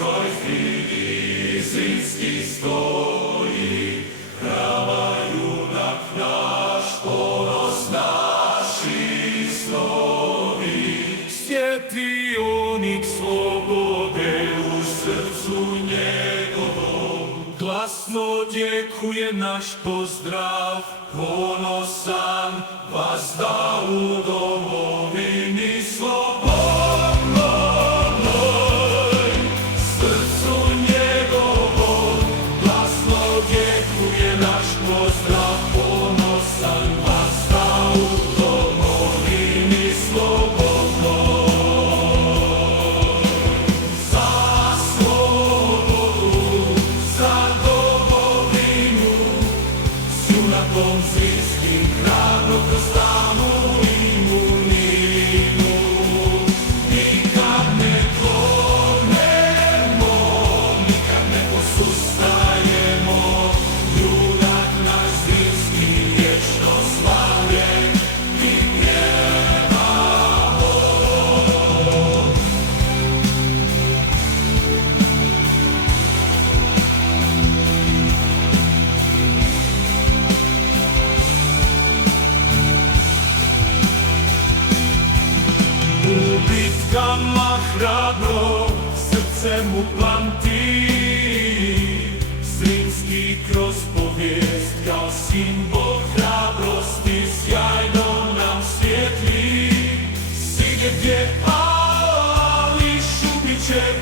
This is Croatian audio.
Zrinskoj chvíli Zrinský stojí, hrama junak náš, ponos naši sloví. Svietý onik slobode už srdcu njegovom, glasno djekuje naš pozdrav, ponosan vas da u domovini slobodnoj. Srcu njegovom glasno djekuje naš pozdrav, ponosan vas da u domovini slobodnoj. Za slobodu, za domovinu, s junakom Zrinskim hrabro kroz tamu imuninu. Nikad ne klonemo, nikad ne posustajemo, junak naš Zrinski vječno slavljen i pjevamo. U bitkama hrabro srce mu plamti, Zrinski kroz povijest kao simbol hrabrosti sjajno nam svijetli. Siget je, ali Šubićev